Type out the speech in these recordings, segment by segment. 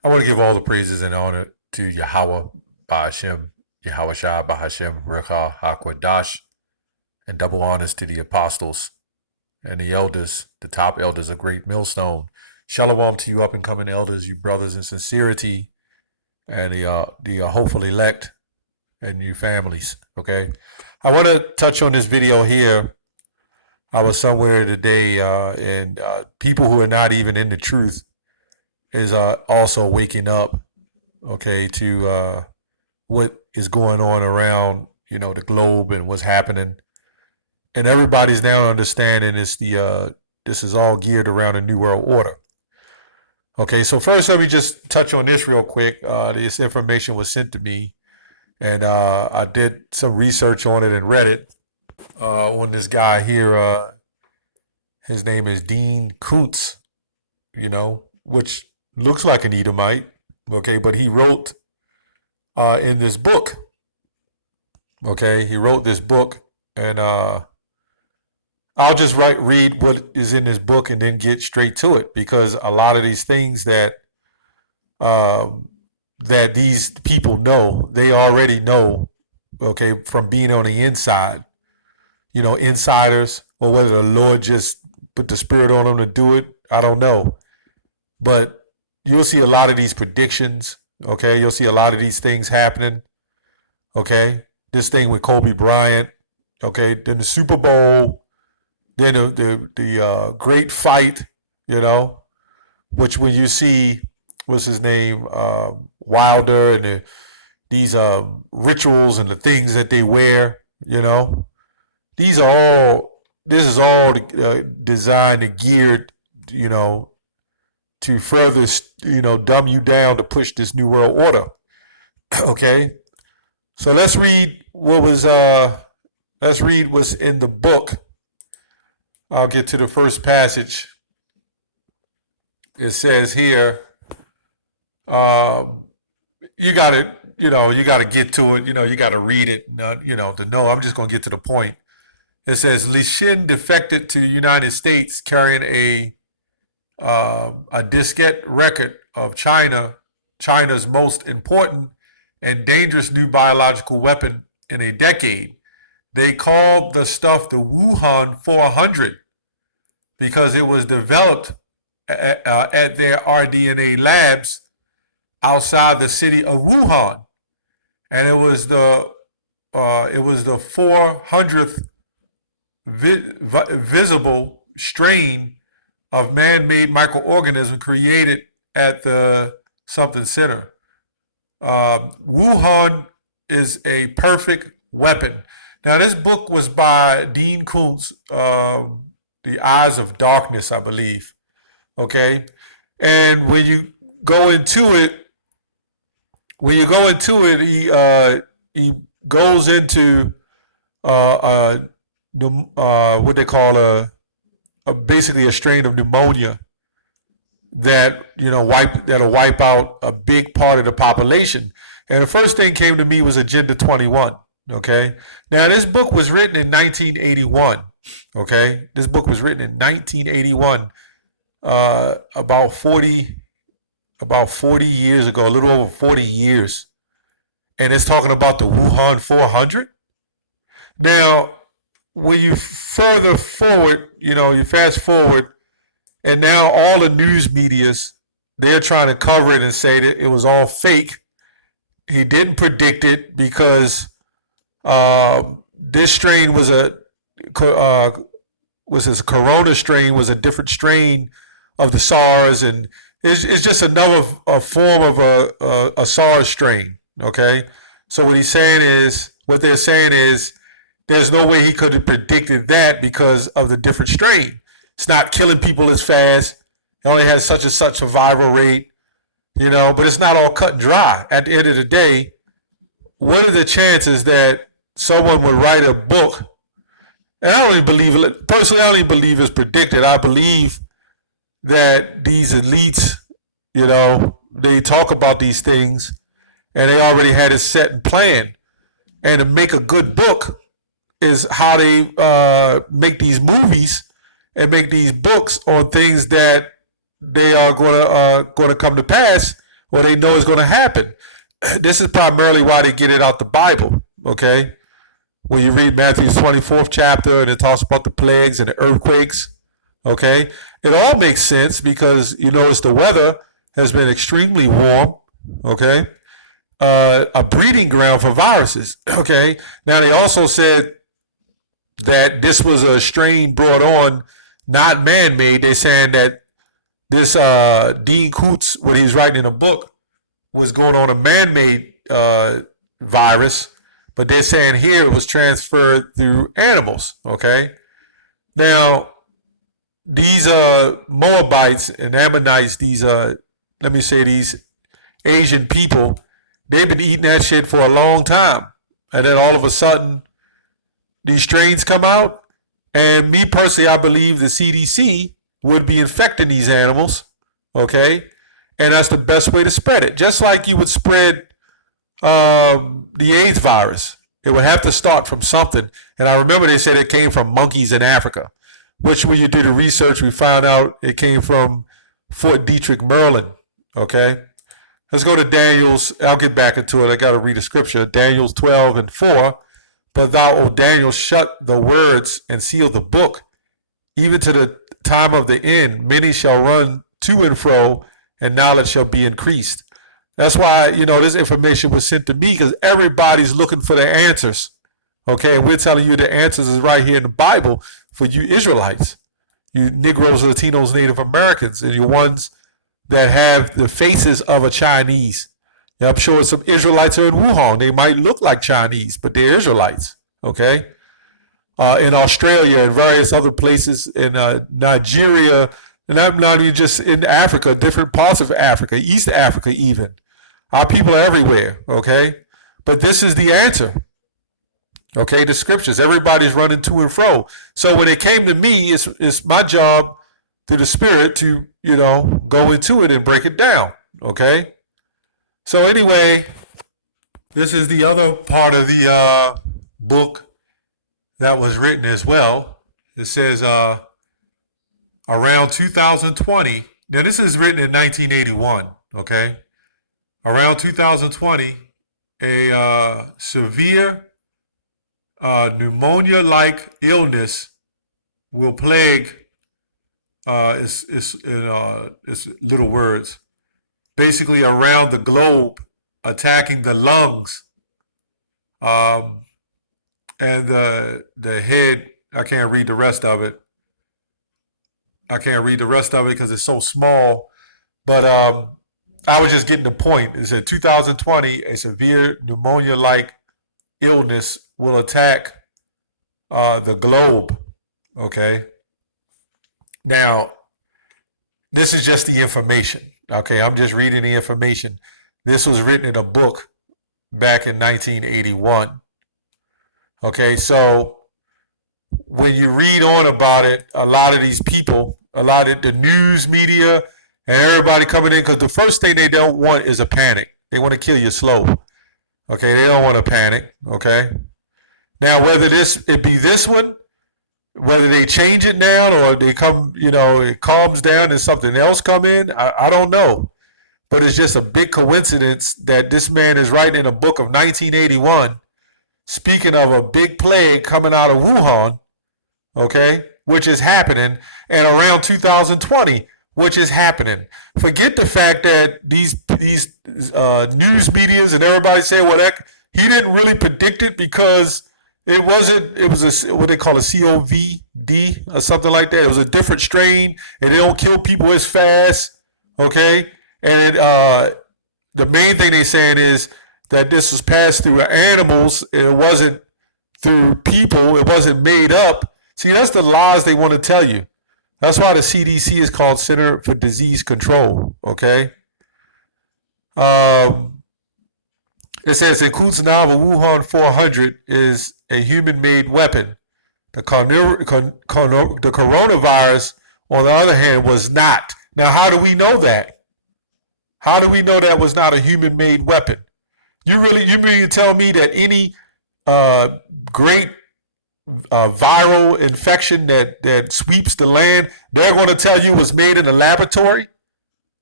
I want to give all the praises and honor to Yahweh, Ba'ashem, Yahweh Shah, Ba'ashem, Rekha, Hakwadash, and double honors to the apostles and the elders, the top elders of Great Millstone. Shalom to you up and coming elders, you brothers in sincerity, and the hopeful elect and you families. Okay, I want to touch on this video here. I was somewhere today, and people who are not even in the truth is also waking up, okay, to what is going on around, the globe and what's happening. And everybody's now understanding this is all geared around a new world order. Okay, so first let me just touch on this real quick. This information was sent to me, and I did some research on it and read it on this guy here. His name is Dean Koontz, which looks like an Edomite, okay, but he wrote in this book, okay, he wrote this book, and I'll just read what is in this book and then get straight to it, because a lot of these things that these people know, they already know, okay, from being on the inside, insiders, or whether the Lord just put the spirit on them to do it, I don't know, but you'll see a lot of these predictions, okay? You'll see a lot of these things happening, okay? This thing with Kobe Bryant, okay? Then the Super Bowl, then the great fight, which when you see, what's his name, Wilder, and these rituals and the things that they wear, these are this is all designed and geared, to further, dumb you down to push this new world order. Okay, so let's read what's in the book. I'll get to the first passage. It says here, you got to, you got to get to it. You got to read it. To know. I'm just going to get to the point. It says Li Xin defected to the United States carrying a diskette record of China's most important and dangerous new biological weapon in a decade. They called the stuff the Wuhan 400 because it was developed at their rDNA labs outside the city of Wuhan, and it was the 400th visible strain of man-made microorganism created at the something center. Wuhan is a perfect weapon. Now, this book was by Dean Koontz, The Eyes of Darkness, I believe. Okay, and when you go into it, he goes into what they call basically a strain of pneumonia that that'll wipe out a big part of the population. And the first thing came to me was Agenda 21. Okay, now this book was written in 1981. Okay, this book was written in 1981, about 40 years ago, a little over 40 years, and it's talking about the Wuhan 400. Now, when you further forward, you fast forward, and now all the news medias, they're trying to cover it and say that it was all fake. He didn't predict it because this strain was his corona strain, was a different strain of the SARS, and it's just another form of a SARS strain. Okay, so what they're saying is, there's no way he could have predicted that because of the different strain. It's not killing people as fast. It only has such and such survival rate, but it's not all cut and dry. At the end of the day, what are the chances that someone would write a book? And I don't even believe it. Personally, I don't even believe it's predicted. I believe that these elites, they talk about these things and they already had it set and planned. And to make a good book is how they make these movies and make these books on things that they are going to come to pass or they know is going to happen. This is primarily why they get it out the Bible, okay? When you read Matthew's 24th chapter and it talks about the plagues and the earthquakes, okay? It all makes sense because you notice the weather has been extremely warm, okay? A breeding ground for viruses, okay? Now, they also said that this was a strain brought on, not man-made. They're saying that this Dean Koontz, when he's writing in a book, was going on a man-made virus, but they're saying here it was transferred through animals, okay? Now, these Moabites and Ammonites, these, let me say, these Asian people, they've been eating that shit for a long time. And then all of a sudden, these strains come out. And me personally, I believe the CDC would be infecting these animals, okay? And that's the best way to spread it. Just like you would spread the AIDS virus. It would have to start from something. And I remember they said it came from monkeys in Africa, which when you do the research, we found out it came from Fort Detrick, Maryland, okay? Let's go to Daniel's. I'll get back into it. I got to read the scripture. Daniel's 12:4. But thou, O Daniel, shut the words and seal the book, even to the time of the end. Many shall run to and fro, and knowledge shall be increased. That's why, this information was sent to me, because everybody's looking for the answers. Okay, and we're telling you the answers is right here in the Bible for you Israelites, you Negroes, Latinos, Native Americans, and you ones that have the faces of a Chinese. Yeah, I'm sure some Israelites are in Wuhan. They might look like Chinese, but they're Israelites, okay? In Australia and various other places, in Nigeria, and I'm not even just in Africa, different parts of Africa, East Africa even. Our people are everywhere, okay? But this is the answer, okay? The scriptures, everybody's running to and fro. So when it came to me, it's my job through the Spirit to, go into it and break it down, okay? So anyway, this is the other part of the book that was written as well. It says around 2020. Now this is written in 1981, okay? Around 2020, a severe pneumonia-like illness will plague, it's little words, basically around the globe, attacking the lungs, and the head. I can't read the rest of it. Because it's so small. But I was just getting the point. It said 2020, a severe pneumonia-like illness will attack the globe. Okay. Now, this is just the information. Okay, I'm just reading the information. This was written in a book back in 1981. Okay, so when you read on about it, a lot of these people, a lot of the news media and everybody coming in, because the first thing they don't want is a panic. They want to kill you slow. Okay, they don't want to panic. Okay, now whether it be this one, whether they change it now or they come, it calms down and something else come in, I don't know. But it's just a big coincidence that this man is writing in a book of 1981, speaking of a big plague coming out of Wuhan, okay, which is happening, and around 2020, which is happening. Forget the fact that these news medias and everybody say, well, that he didn't really predict it because it was what they call a COVID or something like that. It was a different strain, and they don't kill people as fast, okay? And the main thing they're saying is that this was passed through animals, and it wasn't through people. It wasn't made up. See, that's the lies they want to tell you. That's why the CDC is called Center for Disease Control, okay? It says in KOOTNZ novel, Wuhan 400 is a human-made weapon. The coronavirus, on the other hand, was not. Now, how do we know that? How do we know that was not a human-made weapon? You mean to tell me that any great viral infection that sweeps the land, they're going to tell you was made in a laboratory?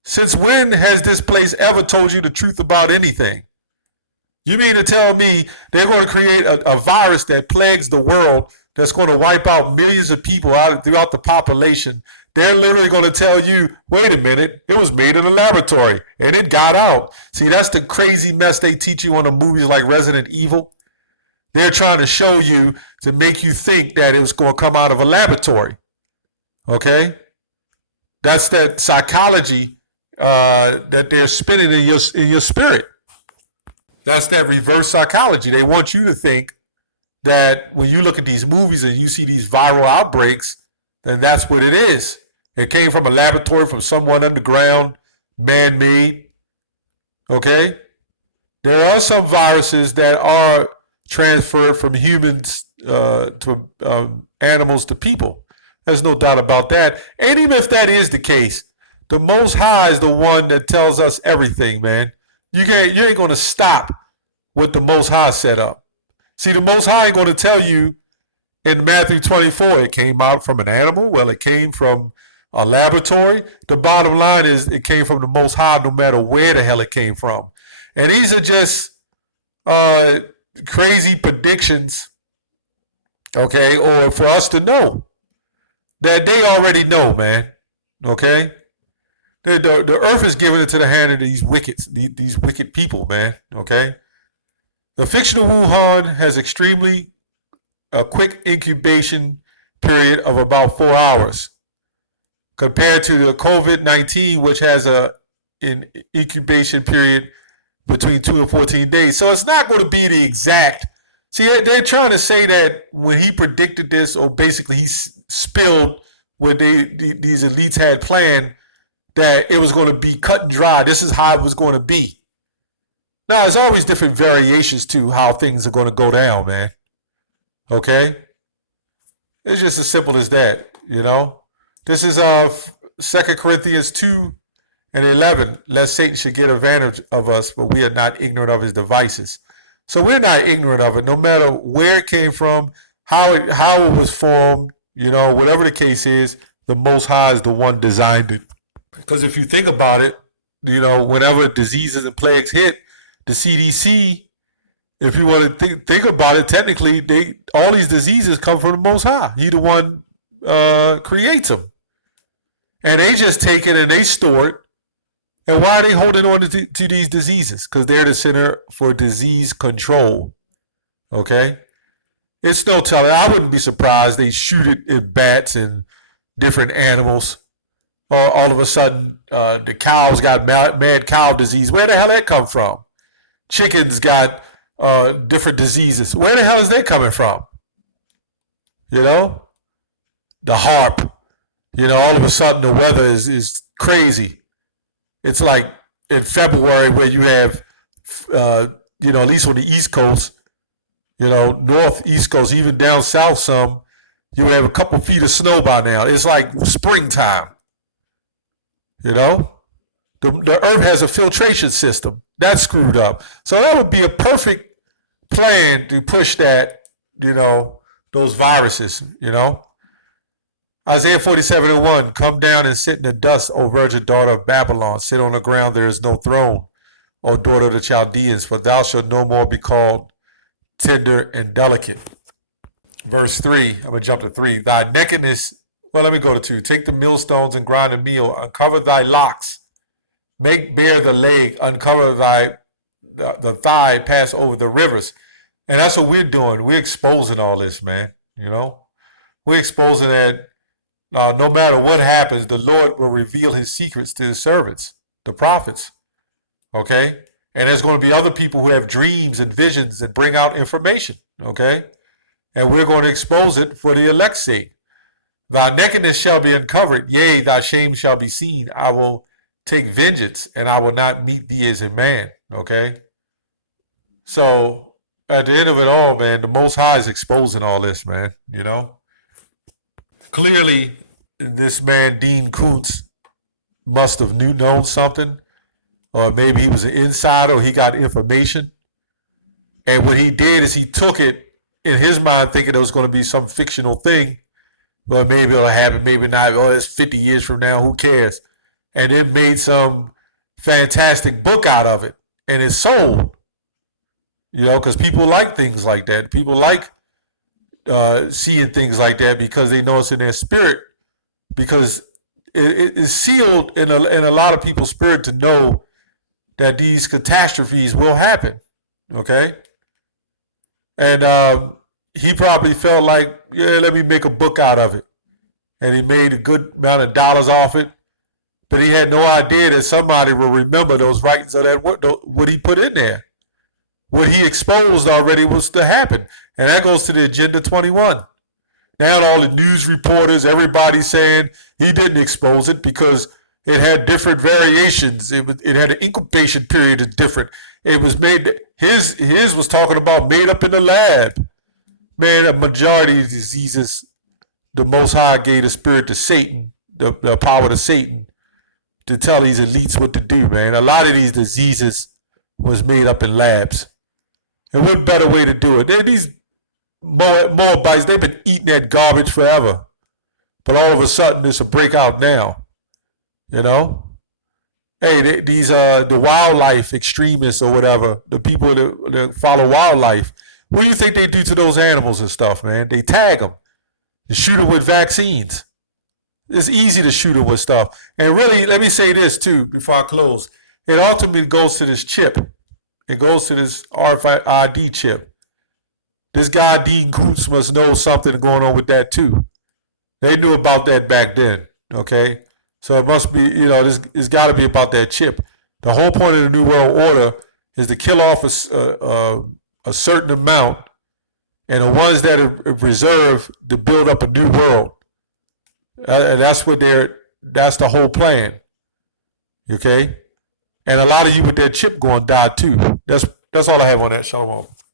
Since when has this place ever told you the truth about anything? You mean to tell me they're going to create a virus that plagues the world that's going to wipe out millions of people out throughout the population? They're literally going to tell you, wait a minute, it was made in a laboratory and it got out. See, that's the crazy mess they teach you on the movies like Resident Evil. They're trying to show you to make you think that it was going to come out of a laboratory. Okay? That's that psychology that they're spinning in your spirit. That's that reverse psychology. They want you to think that when you look at these movies and you see these viral outbreaks, then that's what it is. It came from a laboratory, from someone underground, man-made. Okay? There are some viruses that are transferred from humans to animals to people. There's no doubt about that. And even if that is the case, the Most High is the one that tells us everything, man. You ain't going to stop what the Most High set up. See, the Most High ain't going to tell you in Matthew 24, it came out from an animal. Well, it came from a laboratory. The bottom line is it came from the Most High no matter where the hell it came from. And these are just crazy predictions, okay, or for us to know that they already know, man, okay? The earth is given into the hand of these wicked people, man, okay? The fictional Wuhan has extremely a quick incubation period of about 4 hours compared to the COVID-19, which has an incubation period between 2 and 14 days. So it's not going to be the exact. See, they're trying to say that when he predicted this, or basically he spilled what these elites had planned, that it was going to be cut and dry. This is how it was going to be. Now, there's always different variations to how things are going to go down, man. Okay? It's just as simple as that, you know? This is 2 Corinthians 2 and 11. Lest Satan should get advantage of us, but we are not ignorant of his devices. So we're not ignorant of it, no matter where it came from, how it was formed, you know, whatever the case is, the Most High is the one designed it. Because if you think about it, you know, whenever diseases and plagues hit, the CDC, if you want to think about it, technically, all these diseases come from the Most High. He the one creates them. And they just take it and they store it. And why are they holding on to these diseases? Because they're the Center for Disease Control. Okay? It's no telling. I wouldn't be surprised they shoot it at bats and different animals. Or all of a sudden, the cows got mad cow disease. Where the hell did that come from? Chickens got different diseases. Where the hell is that coming from? You know? The harp. You know, all of a sudden the weather is crazy. It's like in February where you have, you know, at least on the East Coast, you know, East Coast, even down south some, you have a couple feet of snow by now. It's like springtime. You know? The earth has a filtration system. That's screwed up. So that would be a perfect plan to push that, you know, those viruses, you know? Isaiah 47:1, come down and sit in the dust, O virgin daughter of Babylon. Sit on the ground, there is no throne, O daughter of the Chaldeans, for thou shalt no more be called tender and delicate. Verse 3, I'm going to jump to 3. Thy nakedness, well, let me go to 2. Take the millstones and grind the meal, uncover thy locks, make bare the leg, uncover the thigh, pass over the rivers. And that's what we're doing. We're exposing all this, man, you know? We're exposing that no matter what happens, the Lord will reveal his secrets to his servants, the prophets, okay? And there's going to be other people who have dreams and visions that bring out information, okay? And we're going to expose it for the elect's sake. Thy nakedness shall be uncovered, yea, thy shame shall be seen. I will take vengeance, and I will not meet thee as a man, okay? So, at the end of it all, man, the Most High is exposing all this, man, you know? Clearly, this man, Dean Koontz, must have known something, or maybe he was an insider, or he got information. And what he did is he took it in his mind thinking it was going to be some fictional thing. Well, maybe it'll happen, maybe not. Oh, it's 50 years from now, who cares? and then made some fantastic book out of it, and it sold. Because people like things like that. People like seeing things like that because they know it's in their spirit. Because it is sealed in a lot of people's spirit to know that these catastrophes will happen. Okay, and he probably felt like, yeah, let me make a book out of it, and he made a good amount of dollars off it. But he had no idea that somebody will remember those writings of that what he put in there. What he exposed already was to happen. And that goes to the Agenda 21. Now all the news reporters, everybody saying he didn't expose it because it had different variations. It had an incubation period that's different. It was made, his was talking about made up in the lab. Man, a majority of diseases, the Most High gave the spirit to Satan, the power to Satan, to tell these elites what to do, man. A lot of these diseases was made up in labs. And what better way to do it? These Moabites, they've been eating that garbage forever. But all of a sudden, it's a breakout now. Hey, these the wildlife extremists or whatever, the people that follow wildlife, what do you think they do to those animals and stuff, man? They tag them and shoot them with vaccines. It's easy to shoot them with stuff. And really, let me say this too before I close. It ultimately goes to this chip. It goes to this RFID chip. This guy, Dean Koontz, must know something going on with that too. They knew about that back then, okay? So it must be, it's got to be about that chip. The whole point of the New World Order is to kill off a certain amount, and the ones that are reserved to build up a new world. And that's the whole plan, okay? And a lot of you with that chip going to die too. That's all I have on that. Shalom.